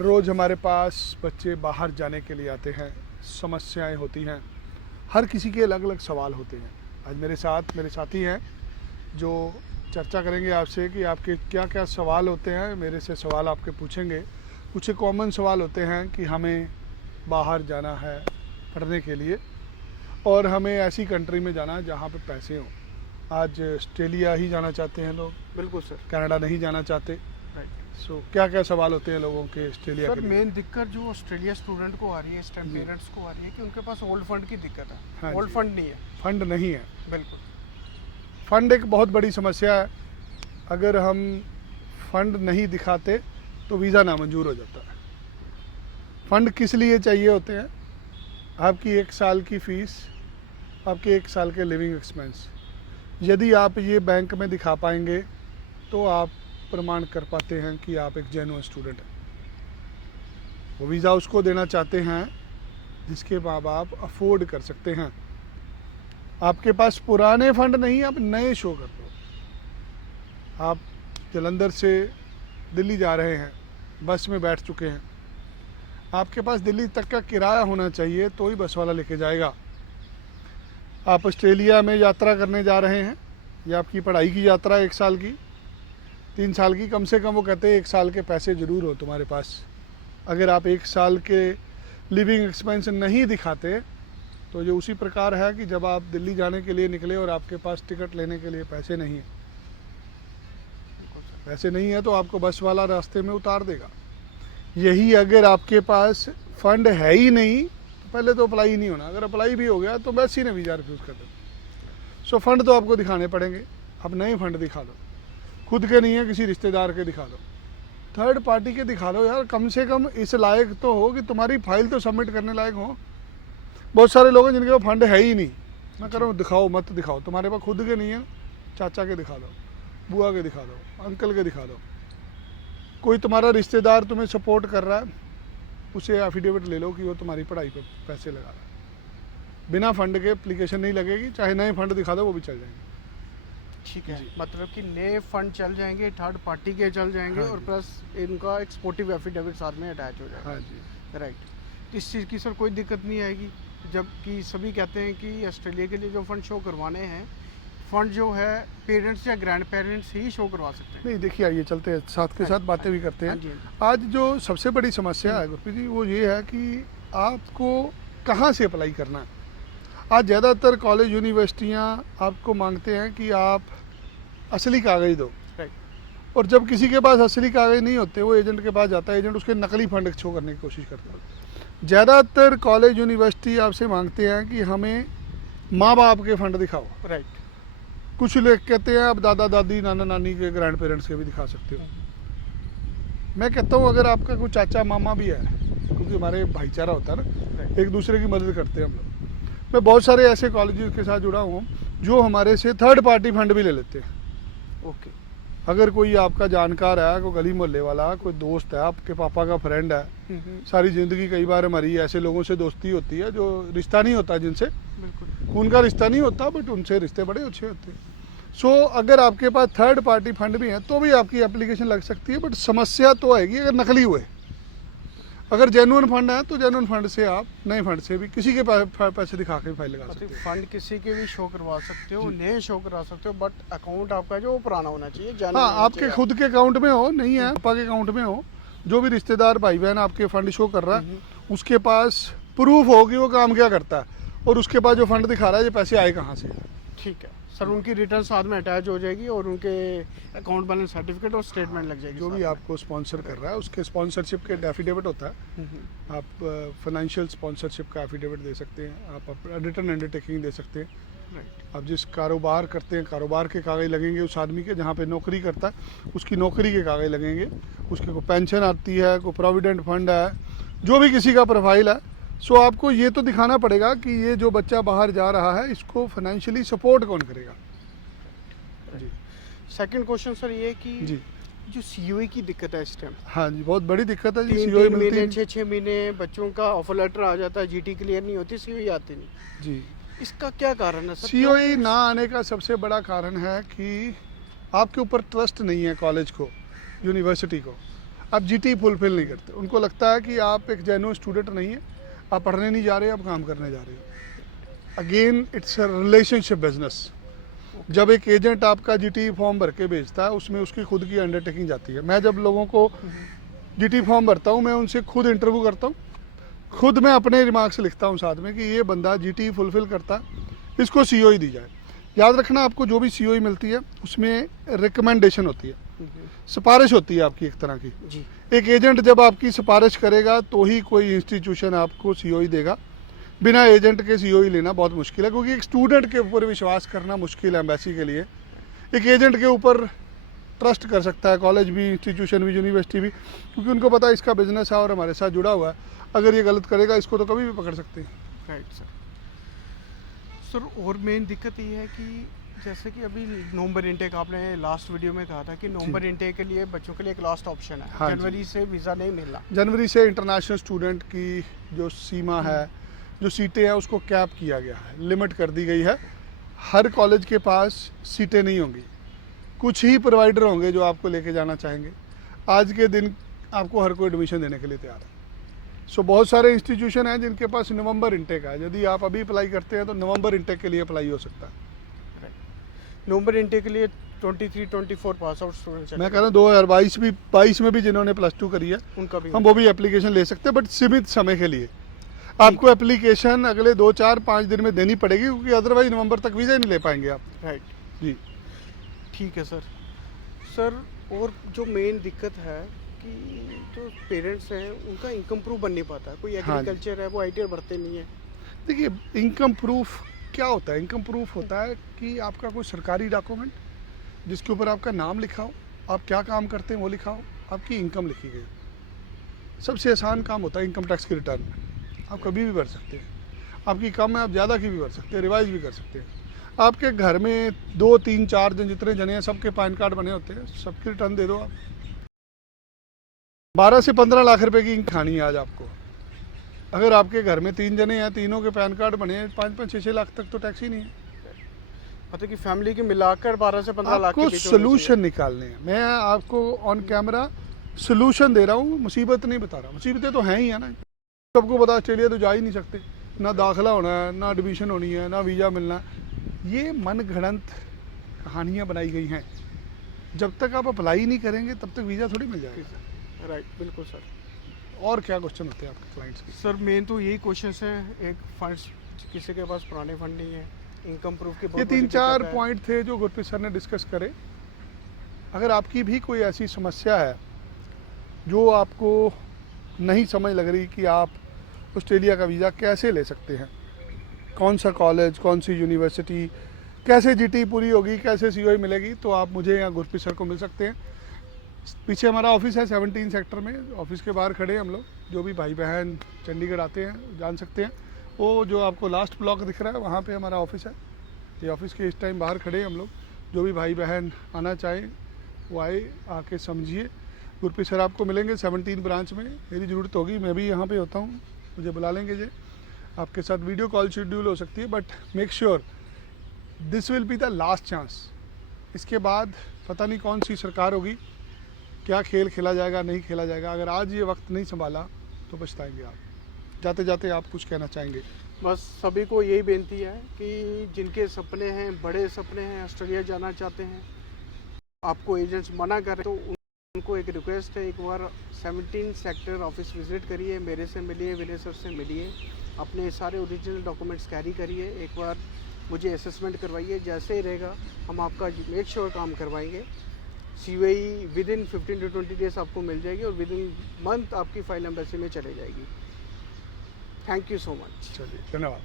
रोज़ हमारे पास बच्चे बाहर जाने के लिए आते हैं, समस्याएं होती हैं, हर किसी के अलग अलग सवाल होते हैं। आज मेरे साथ मेरे साथी हैं जो चर्चा करेंगे आपसे कि आपके क्या क्या सवाल होते हैं। मेरे से सवाल आपके पूछेंगे। कुछ कॉमन सवाल होते हैं कि हमें बाहर जाना है पढ़ने के लिए और हमें ऐसी कंट्री में जाना है जहाँ पे पैसे हों। आज ऑस्ट्रेलिया ही जाना चाहते हैं लोग, बिल्कुल सर। कनाडा नहीं जाना चाहते। राइट सो क्या क्या सवाल होते हैं लोगों के ऑस्ट्रेलिया सर, के लिए? मेन दिक्कत जो ऑस्ट्रेलिया स्टूडेंट को आ रही है इस टाइम, पेरेंट्स को आ रही है कि उनके पास ओल्ड फंड की दिक्कत है। हाँ ओल्ड जी। फंड नहीं है। फंड नहीं है। बिल्कुल। फंड एक बहुत बड़ी समस्या है। अगर हम फंड नहीं दिखाते तो वीज़ा नामंजूर हो जाता है। फंड किस लिए चाहिए होते हैं? आपकी एक साल की फ़ीस, आपके एक साल के लिविंग एक्सपेंस। यदि आप ये बैंक में दिखा पाएंगे तो आप प्रमाण कर पाते हैं कि आप एक जेन्युइन स्टूडेंट हैं। वो वीज़ा उसको देना चाहते हैं जिसके माँ बाप अफोर्ड कर सकते हैं। आपके पास पुराने फंड नहीं, आप नए शो कर दो। आप जलंधर से दिल्ली जा रहे हैं, बस में बैठ चुके हैं, आपके पास दिल्ली तक का किराया होना चाहिए तो ही बस वाला लेके जाएगा। आप ऑस्ट्रेलिया में यात्रा करने जा रहे हैं, या आपकी पढ़ाई की यात्रा 1 साल की, 3 साल की, कम से कम वो कहते हैं 1 साल के पैसे ज़रूर हो तुम्हारे पास। अगर आप 1 साल के लिविंग एक्सपेंस नहीं दिखाते तो ये उसी प्रकार है कि जब आप दिल्ली जाने के लिए निकले और आपके पास टिकट लेने के लिए पैसे नहीं है। पैसे नहीं है तो आपको बस वाला रास्ते में उतार देगा। यही अगर आपके पास फंड है ही नहीं तो पहले तो अप्लाई ही नहीं होना। अगर अप्लाई भी हो गया तो बस ही ने वीज़ा रिफ्यूज़ कर देना। सो फंड तो आपको दिखाने पड़ेंगे। आप नए फंड दिखा दो, खुद के नहीं है किसी रिश्तेदार के दिखा दो, थर्ड पार्टी के दिखा दो यार। कम से कम इस लायक तो हो कि तुम्हारी फाइल तो सबमिट करने लायक हो। बहुत सारे लोग हैं जिनके पास फंड है ही नहीं। मैं कह रहा हूँ दिखाओ मत दिखाओ, तुम्हारे पास खुद के नहीं है, चाचा के दिखा दो, बुआ के दिखा दो, अंकल के दिखा दो। कोई तुम्हारा रिश्तेदार तुम्हें सपोर्ट कर रहा है, उसे एफिडेविट ले लो कि वो तुम्हारी पढ़ाई पे पैसे लगा रहा है। बिना फंड के एप्लीकेशन नहीं लगेगी, चाहे नए फंड दिखा दो वो भी चल जाएंगे। ठीक है, मतलब कि नए फंड चल जाएंगे, थर्ड पार्टी के चल जाएंगे, हाँ और जी। प्लस इनका एक्सपोर्टिव एफिडेविट साथ में अटैच हो जाएगा। हाँ जी। राइट। इस चीज़ की सर कोई दिक्कत नहीं आएगी, जबकि सभी कहते हैं कि ऑस्ट्रेलिया के लिए जो फंड शो करवाने हैं, फंड जो है पेरेंट्स या ग्रैंड पेरेंट्स ही शो करवा सकते हैं। नहीं देखिए, आइए चलते हैं साथ के साथ बातें भी करते हाँ जी, हैं। हाँ आज जो सबसे बड़ी समस्या है गुरप्रीत जी वो ये है कि आपको कहाँ से अप्लाई करना है। आज ज़्यादातर कॉलेज यूनिवर्सिटियाँ आपको मांगते हैं कि आप असली कागज़ दो, राइट। और जब किसी के पास असली कागज़ नहीं होते वो एजेंट के पास जाता है, एजेंट उसके नकली फंड शो करने की कोशिश करता है। ज़्यादातर कॉलेज यूनिवर्सिटी आपसे मांगते हैं कि हमें माँ बाप के फंड दिखाओ। राइट। कुछ लोग कहते हैं आप दादा दादी नाना नानी के ग्रैंड पेरेंट्स के भी दिखा सकते हो। मैं कहता हूँ अगर आपका कोई चाचा मामा भी है, क्योंकि हमारे भाईचारा होता है ना, एक दूसरे की मदद करते हैं हम लोग। मैं बहुत सारे ऐसे कॉलेजेस के साथ जुड़ा हूँ जो हमारे से थर्ड पार्टी फंड भी ले लेते हैं। ओके। अगर कोई आपका जानकार है, कोई गली मोहल्ले वाला, कोई दोस्त है, आपके पापा का फ्रेंड है, सारी ज़िंदगी कई बार हमारी ऐसे लोगों से दोस्ती होती है जो रिश्ता नहीं होता, जिनसे बिल्कुल। खून का रिश्ता नहीं होता, बट उनसे रिश्ते बड़े अच्छे होते हैं। सो अगर आपके पास थर्ड पार्टी फंड भी हैं तो भी आपकी एप्लीकेशन लग सकती है, बट समस्या तो आएगी अगर नकली हुए। अगर जेन्युइन फंड है तो जेन्युइन फंड से आप नए फंड से भी किसी के पैसे दिखा के फाइल लगा सकते मतलब हैं। फंड किसी के भी शो करवा सकते हो, नए शो करा सकते हो, बट अकाउंट आपका जो पुराना होना चाहिए, जाना हाँ, होना आपके चाहिए। खुद के अकाउंट में हो, नहीं है पापा के अकाउंट में हो, जो भी रिश्तेदार भाई बहन आपके फंड शो कर रहा है उसके पास प्रूफ हो कि वो काम क्या करता है और उसके पास जो फंड दिखा रहा है ये पैसे आए कहाँ से। ठीक है सर, उनकी रिटर्न साथ में अटैच हो जाएगी और उनके अकाउंट बैलेंस सर्टिफिकेट और स्टेटमेंट लग जाएगी। जो भी आपको स्पॉन्सर कर रहा है उसके स्पॉन्सरशिप के एफिडेविट होता है। आप फाइनेंशियल स्पॉन्सरशिप का एफिडेविट दे सकते हैं, आप रिटर्न अंडरटेकिंग दे सकते हैं। राइट। आप जिस कारोबार करते हैं कारोबार के कागज़ लगेंगे, उस आदमी के जहाँ पे नौकरी करता है उसकी नौकरी के कागज़ लगेंगे, उसके को पेंशन आती है, कोई प्रोविडेंट फंड है, जो भी किसी का प्रोफाइल है। सो आपको ये तो दिखाना पड़ेगा कि ये जो बच्चा बाहर जा रहा है इसको फाइनेंशियली सपोर्ट कौन करेगा। जी। सेकंड क्वेश्चन सर ये कि जी। जो सीओई की दिक्कत है इस टाइम, हाँ जी, बहुत बड़ी दिक्कत है जी। 3 सीओई मिलती महीने नहीं। 6 महीने बच्चों का ऑफर लेटर आ जाता है, जीटी क्लियर नहीं होती, सीओई आती नहीं। जी। इसका क्या कारण है सर? सीओई ना आने का सबसे बड़ा कारण है कि आपके ऊपर ट्रस्ट नहीं है कॉलेज को, यूनिवर्सिटी को। आप जीटी फुलफिल नहीं करते। उनको लगता है कि आप एक जेन्युइन स्टूडेंट नहीं है, आप पढ़ने नहीं जा रहे, आप काम करने जा रहे हो। Again it's a relationship business. जब एक एजेंट आपका जीटी फॉर्म भर के भेजता है, उसमें उसकी खुद की अंडरटेकिंग जाती है। मैं जब लोगों को जीटी फॉर्म भरता हूँ, मैं उनसे खुद इंटरव्यू करता हूँ, खुद मैं अपने रिमार्क्स लिखता हूँ साथ में कि ये बंदा जीटी फुलफिल करता है, इसको सीओई दी जाए। याद रखना, आपको जो भी सीओई मिलती है उसमें रिकमेंडेशन होती है, सिफारिश होती है आपकी एक तरह की जी। एक एजेंट जब आपकी सिफारिश करेगा तो ही कोई इंस्टीट्यूशन आपको सीओई देगा। बिना एजेंट के सीओई लेना बहुत मुश्किल है, क्योंकि एक स्टूडेंट के ऊपर विश्वास करना मुश्किल है एम्बेसी के लिए। एक एजेंट के ऊपर ट्रस्ट कर सकता है कॉलेज भी, इंस्टीट्यूशन भी, यूनिवर्सिटी भी, क्योंकि उनको पता है इसका बिजनेस है और हमारे साथ जुड़ा हुआ है। अगर ये गलत करेगा, इसको तो कभी भी पकड़ सकते हैं। Right sir. सर और मेन दिक्कत ये है कि जैसे कि अभी नवंबर इनटेक आपने लास्ट वीडियो में कहा था कि नवंबर इनटेक के लिए बच्चों के लिए एक लास्ट ऑप्शन है। हाँ जी। जनवरी से वीज़ा नहीं मिलना। जनवरी से इंटरनेशनल स्टूडेंट की जो सीमा है, जो सीटें हैं, उसको कैप किया गया है, लिमिट कर दी गई है। हर कॉलेज के पास सीटें नहीं होंगी, कुछ ही प्रोवाइडर होंगे जो आपको लेके जाना चाहेंगे। आज के दिन आपको हर कोई एडमिशन देने के लिए तैयार है। सो बहुत सारे इंस्टीट्यूशन हैं जिनके पास नवंबर इनटेक है। यदि आप अभी अप्लाई करते हैं तो नवंबर इनटेक के लिए अप्लाई हो सकता है। नवंबर इनटेक के लिए 23-24 पास आउट स्टूडेंट्स मैं कह रहा हूँ 2022 में भी जिन्होंने +2 करी है, उनका भी हम वो भी एप्लीकेशन ले सकते हैं, बट सीमित समय के लिए। आपको एप्लीकेशन अगले 2, 4, 5 दिन में देनी पड़ेगी, क्योंकि अदरवाइज नवंबर तक वीज़ा ही नहीं ले पाएंगे आप। राइट जी ठीक है सर। सर और जो मेन दिक्कत है कि जो पेरेंट्स हैं उनका इनकम प्रूफ बन नहीं पाता। कोई हाँ जी। एग्रीकल्चर है वो आईटीआर भरते नहीं है। देखिए, इनकम प्रूफ क्या होता है? इनकम प्रूफ होता है कि आपका कोई सरकारी डॉक्यूमेंट जिसके ऊपर आपका नाम लिखा हो, आप क्या काम करते हैं वो लिखा हो, आपकी इनकम लिखी गई। सबसे आसान काम होता है इनकम टैक्स की रिटर्न। आप कभी भी भर सकते हैं, आपकी कम है आप ज़्यादा की भी भर सकते हैं, रिवाइज भी कर सकते हैं। आपके घर में 2, 3, 4 जन जितने जने हैं, सबके पैन कार्ड बने होते हैं, सबकी रिटर्न दे दो आप। 12 से 15 लाख रुपए की खानी है आज आपको। अगर आपके घर में 3 जने हैं, तीनों के पैन कार्ड बने हैं, 5-5, 6-6 लाख तक तो टैक्स ही नहीं है। मतलब कि फैमिली के मिलाकर 12 से 15 लाख के आपको बीच होना चाहिए। सोल्यूशन निकालने हैं। मैं आपको ऑन कैमरा सोल्यूशन दे रहा हूँ, मुसीबत नहीं बता रहा। मुसीबतें तो हैं ही है ना। सबको पता ऑस्ट्रेलिया तो जा ही नहीं सकते, ना दाखिला होना है, ना एडमिशन होनी है, ना वीज़ा मिलना है। ये मन घड़ंत कहानियाँ बनाई गई हैं। जब तक आप अप्लाई नहीं करेंगे तब तक वीज़ा थोड़ी मिल जाएगा। राइट बिल्कुल सर। और क्या क्वेश्चन होते हैं आपके क्लाइंट्स के? सर मेन तो यही क्वेश्चन है। एक फंड्स, किसी के पास पुराने फंड नहीं है, इनकम प्रूफ के ये बहुत बड़ी 3-4 दिक्कत है। पॉइंट थे जो गुरप्रीत सर ने डिस्कस करे। अगर आपकी भी कोई ऐसी समस्या है जो आपको नहीं समझ लग रही कि आप ऑस्ट्रेलिया का वीज़ा कैसे ले सकते हैं, कौन सा कॉलेज, कौन सी यूनिवर्सिटी, कैसे जीटी पूरी होगी, कैसे सीओई मिलेगी, तो आप मुझे या गुरप्रीत सर को मिल सकते हैं। पीछे हमारा ऑफिस है 17 सेक्टर में, ऑफिस के बाहर खड़े हैं हम लोग। जो भी भाई बहन चंडीगढ़ आते हैं जान सकते हैं। वो जो आपको लास्ट ब्लॉक दिख रहा है वहाँ पे हमारा ऑफिस है। ये ऑफिस के इस टाइम बाहर खड़े हैं हम लोग। जो भी भाई बहन आना चाहें वो आए, आके समझिए। गुरप्रीत सर आपको मिलेंगे 17 ब्रांच में। मेरी ज़रूरत होगी, मैं भी यहाँ पे होता हूँ, मुझे बुला लेंगे जी। आपके साथ वीडियो कॉल शेड्यूल हो सकती है, but make sure this will be the last chance. इसके बाद पता नहीं कौन सी सरकार होगी, क्या खेल खेला जाएगा, नहीं खेला जाएगा। अगर आज ये वक्त नहीं संभाला तो पछताएंगे आप। जाते जाते आप कुछ कहना चाहेंगे? बस सभी को यही बेनती है कि जिनके सपने हैं, बड़े सपने हैं, ऑस्ट्रेलिया जाना चाहते हैं, आपको एजेंट्स मना करें तो उनको एक रिक्वेस्ट है, एक बार 17 सेक्टर ऑफिस विजिट करिए, मेरे से मिलिए, विनय सर से मिलिए, अपने सारे ओरिजिनल डॉक्यूमेंट्स कैरी करिए, एक बार मुझे असेसमेंट करवाइए। जैसे ही रहेगा हम आपका मेक श्योर काम करवाएंगे। COE with in 15 to 20 days आपको मिल जाएगी और विद इन मंथ आपकी फाइल एम्बेसी में चले जाएगी। Thank you so much. चलिए, धन्यवाद।